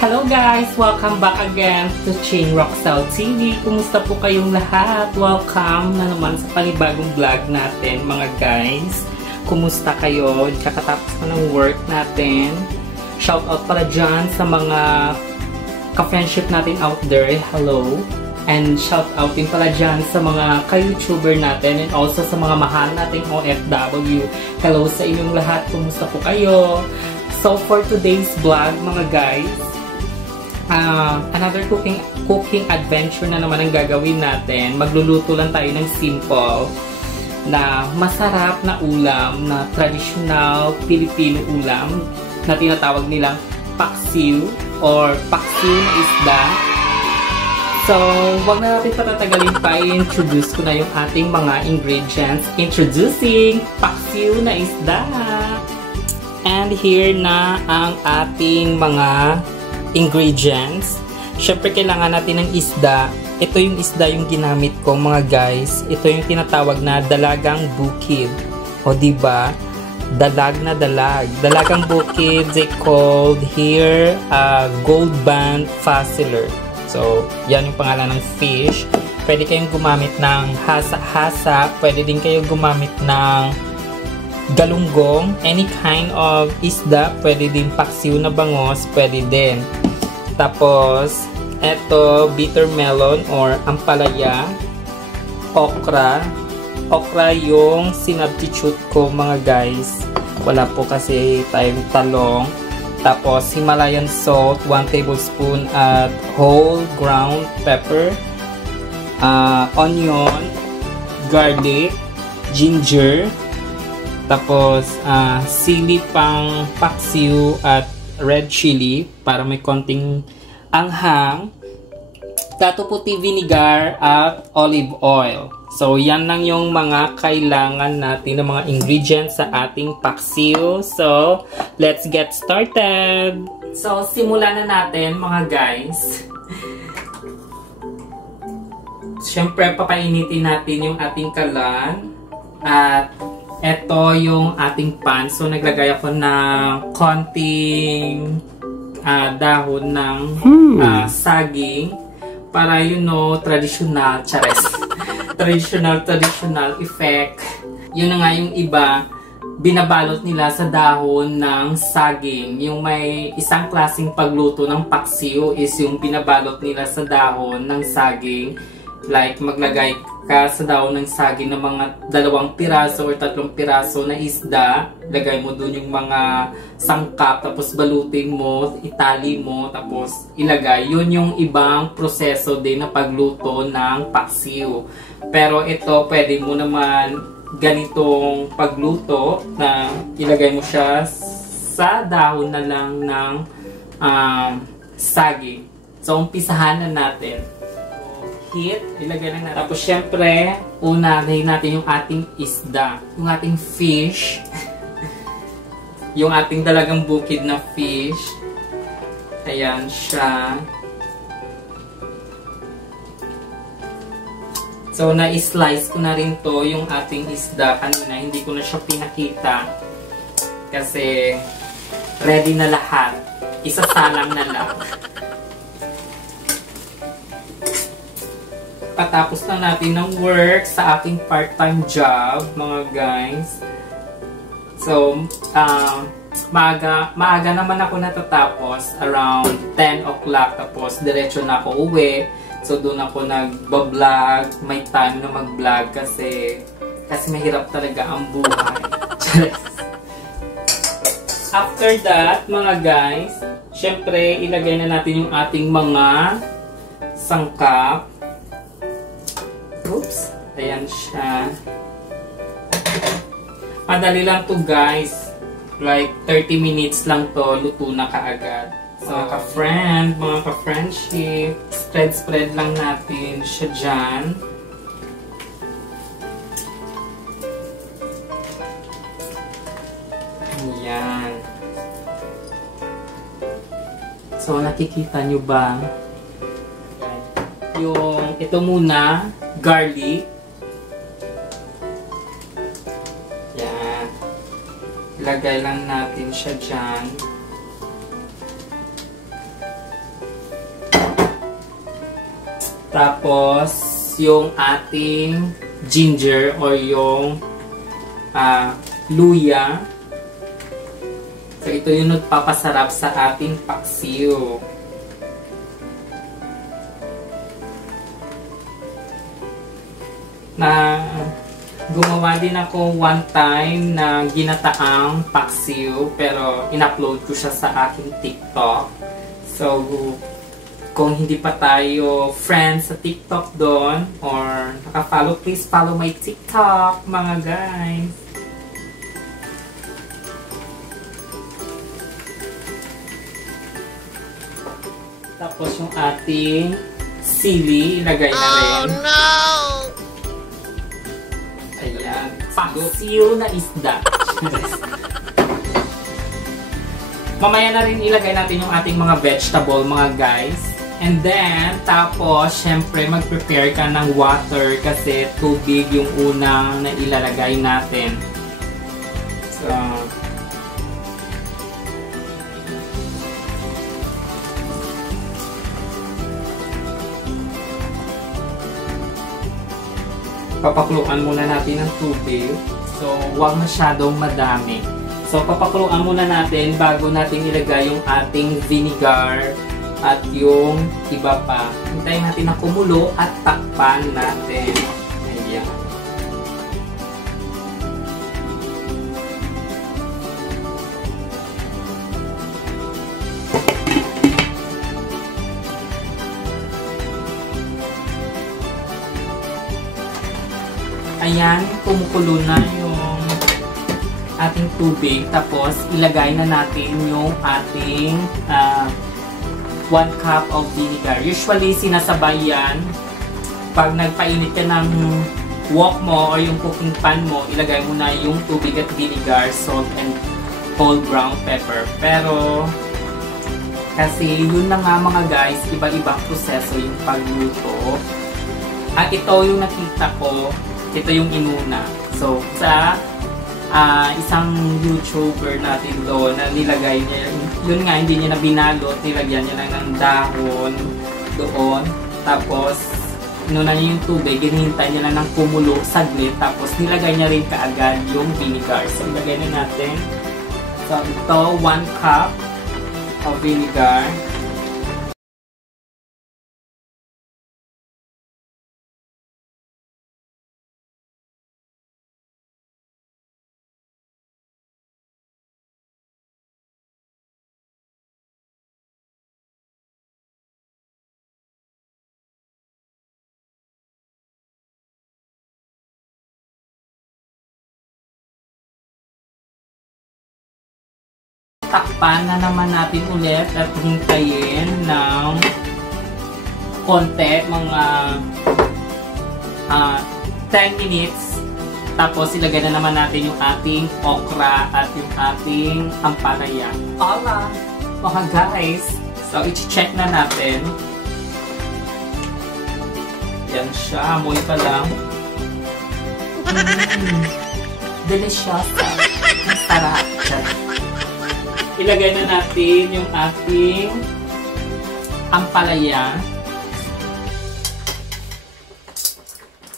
Hello guys! Welcome back again to Chain Roxel TV. Kumusta po kayong lahat? Welcome na naman sa panibagong vlog natin mga guys. Kumusta kayo? Kakatapos na ng work natin. Shout out pala dyan sa mga ka-friendship natin out there. Hello! And shout out din pala dyan sa mga ka-YouTuber natin and also sa mga mahal nating OFW. Hello sa inyong lahat. Kumusta po kayo? So for today's vlog mga guys, another cooking adventure na naman ang gagawin natin. Magluluto lang tayo ng simple na masarap na ulam, na traditional Filipino ulam na tinatawag nilang paksiw or paksiw na isda. So, wag na natin patatagalin pa, i-introduce ko na yung ating mga ingredients. Introducing paksiw na isda! And here na ang ating mga ingredients. Syempre kailangan natin ng isda. Ito yung isda yung ginamit ko mga guys. Ito yung tinatawag na dalagang bukid. O diba? Dalag na dalag. Dalagang bukid, they called here gold band faciler. So, yan yung pangalan ng fish. Pwede kayong gumamit ng hasa-hasa. Pwede din kayong gumamit ng galunggong, any kind of isda, pwede din paksiw na bangos, pwede din. Tapos, eto, bitter melon or ampalaya, okra. Okra yung sinubstitute ko mga guys. Wala po kasi tayong talong. Tapos, Himalayan salt, 1 tablespoon at whole ground pepper, onion, garlic, ginger, tapos, sili pang paksiw at red chili para may konting anghang. Dato puti vinegar at olive oil. So, yan lang yung mga kailangan natin ng mga ingredients sa ating paksiw. So, let's get started! So, simulan na natin mga guys. Siyempre, papainitin natin yung ating kalan. At ito yung ating pan. So, naglagay ako ng konting dahon ng saging para, you know, traditional, chares. traditional effect. Yun na nga yung iba, binabalot nila sa dahon ng saging. Yung may isang klaseng pagluto ng paksiw is yung binabalot nila sa dahon ng saging. Like, maglagay ka sa dahon ng saging ng mga 2 piraso or 3 piraso na isda. Lagay mo dun yung mga sangkap, tapos balutin mo, itali mo, tapos ilagay. Yun yung ibang proseso din na pagluto ng paksiw. Pero ito, pwede mo naman ganitong pagluto na ilagay mo siya sa dahon na lang ng saging. So, umpisahan na natin. Heat, ilagay lang natin. Tapos, syempre, unahin natin yung ating isda. Yung ating fish. Yung ating dalagang bukid na fish. Ayan siya. So, na-slice ko na rin to yung ating isda kanina. Hindi ko na siya pinakita. Kasi, ready na lahat. Isasalang na lang. Patapos na natin ng work sa aking part-time job, mga guys. So, maaga naman ako natatapos, around 10 o'clock. Tapos, diretso na ako uwi. So, doon ako nag-vlog. May time na mag-vlog kasi mahirap talaga ang buhay. After that, mga guys, syempre, ilagay na natin yung ating mga sangkap. Oops, ayan siya. Madali lang to guys. Like 30 minutes lang to, luto na kaagad. So, mga ka-friendship, spread lang natin siya dyan. Ayan. So, nakikita nyo ba? Yung, ito muna, garlic. Yan. Ilagay lang natin siya dyan. Tapos, yung ating ginger or yung luya. So, ito yung nagpapasarap sa ating paksiw. Na gumawa din ako one time na ginataang paksiw, pero in-upload ko siya sa aking TikTok. So, kung hindi pa tayo friends sa TikTok doon or naka-follow, please follow my TikTok, mga guys. Tapos yung ating sili, ilagay na rin. Oh, no! Ayan. Paksiw na isda. Mamaya na rin ilagay natin yung ating mga vegetable, mga guys. And then, tapos, syempre, mag-prepare ka ng water kasi tubig yung unang na ilalagay natin. So, papakuluan muna natin ng tubig. So, huwag masyadong madami. So, papakuluan muna natin bago natin ilagay yung ating vinegar at yung iba pa. Hintayin natin na kumulo at takpan natin. Ayan. Ayan, kumukulo na yung ating tubig. Tapos, ilagay na natin yung ating 1 cup of vinegar. Usually, sinasabay yan. Pag nagpainit ka ng wok mo or yung cooking pan mo, ilagay mo na yung tubig at vinegar, salt, and whole ground pepper. Pero, kasi yun na nga mga guys, iba-ibang proseso yung pagluto. At ito yung nakita ko, ito yung inuna. So, sa isang YouTuber natin doon na nilagay niya, yun nga, hindi niya na binalot, nilagyan niya lang ng dahon doon. Tapos, inuna niya yung tubig, hinihintay niya lang ng kumulo saglit. Tapos, nilagay niya rin kaagad yung vinegar. So, ilagay na natin. So, ito, 1 cup of vinegar. Takpan na naman natin ulit at hintayin ng konti, mga 10 minutes. Tapos ilagay na naman natin yung ating okra at yung ating ampalaya. Hola! Mga guys! So, i-check na natin. Yan siya. Amoy pa lang. Deliciosa. Ang sarap. Ilagay na natin yung ating ampalaya.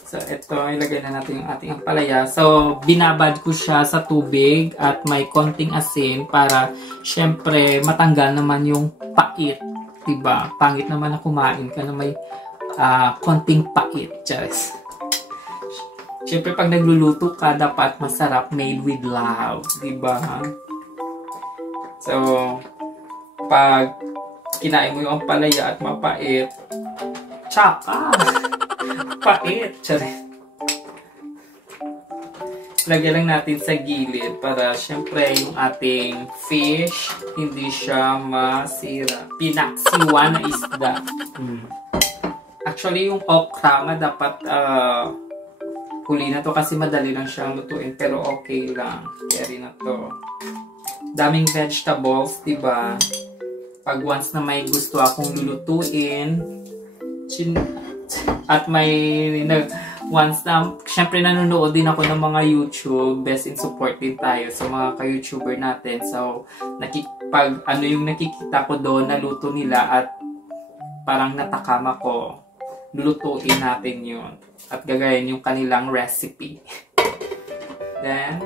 So, ito, ilagay na natin yung ating ampalaya. So, binabad ko siya sa tubig at may konting asin para, syempre, matanggal naman yung pait. Diba? Pangit naman na kumain ka na may konting pait. Just. Syempre, pag nagluluto ka, dapat masarap, made with love. Diba? So, pag kinain mo yung ampalaya at mapait, tsaka, pait, charit. Lagyan lang natin sa gilid para syempre yung ating fish hindi siya masira. Pinaksiwan na isda. Actually, yung okra nga dapat huli na to kasi madali lang siyang lutuin pero okay lang. Carry na to. Daming vegetables, diba? Pag once na may gusto akong lulutuin, at may once na, syempre nanonood din ako ng mga YouTube, best in support din tayo sa mga ka-YouTuber natin. So, pag ano yung nakikita ko doon na luto nila at parang natakam ako, lulutuin natin yun. At gagayin yung kanilang recipe. Then,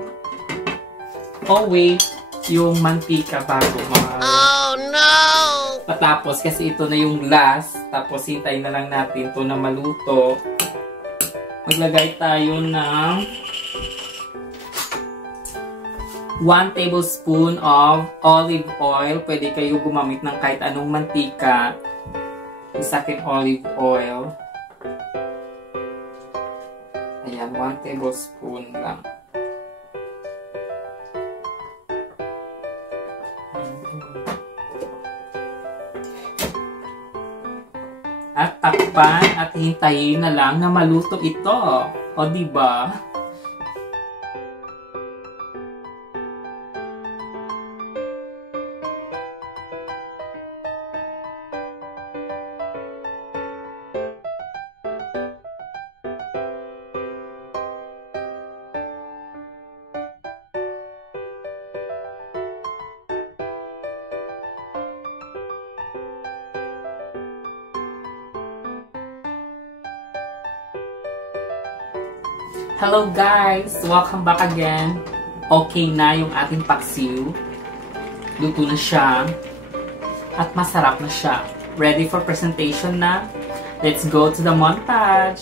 oh wait, yung mantika bago Oh no! patapos kasi ito na yung last. Tapos hintayin na lang natin ito na maluto. Maglagay tayo ng 1 tablespoon of olive oil. Pwede kayo gumamit ng kahit anong mantika. Isa akin olive oil. Ayan, 1 tablespoon lang. At takpan at hintayin na lang na maluto ito. O diba? Hello guys! Welcome back again. Okay na yung ating paksiw. Luto na siya. At masarap na siya. Ready for presentation na? Let's go to the montage!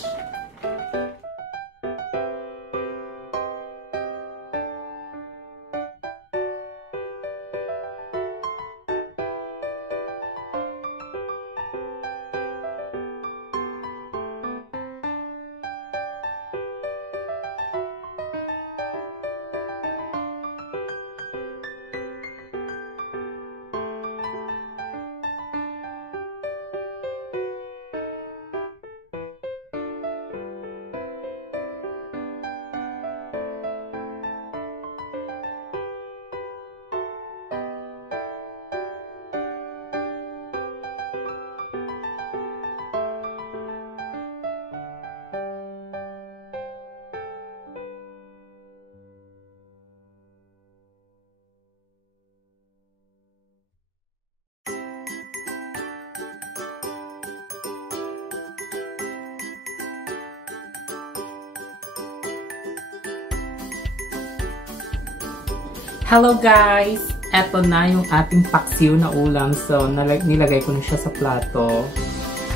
Hello guys! Eto na yung ating paksiw na ulam. So, nilagay ko na siya sa plato.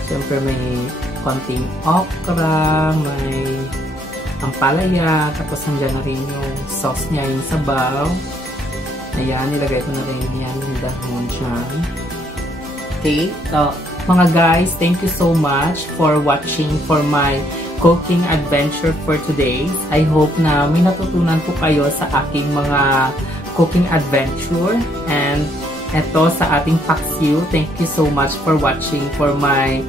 Siyempre may konting okra, may ampalaya, tapos nandiyan na rin yung sauce niya, yung sabaw. Ayan, nilagay ko na rin yan, yung dahon dyan. Okay, so mga guys, thank you so much for watching for my cooking adventure for today. I hope na may natutunan po kayo sa aking mga cooking adventure. And eto sa ating paksiw. Thank you so much for watching for my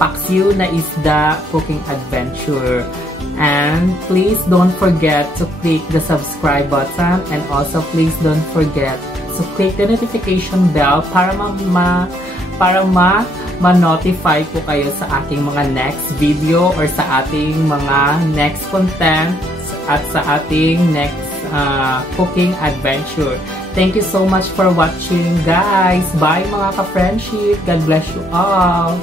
paksiw na isda cooking adventure. And please don't forget to click the subscribe button, and also please don't forget to click the notification bell para ma-notify po kayo sa aking mga next video or sa ating mga next content at sa ating next cooking adventure. Thank you so much for watching, guys. Bye mga ka-friendship. God bless you all.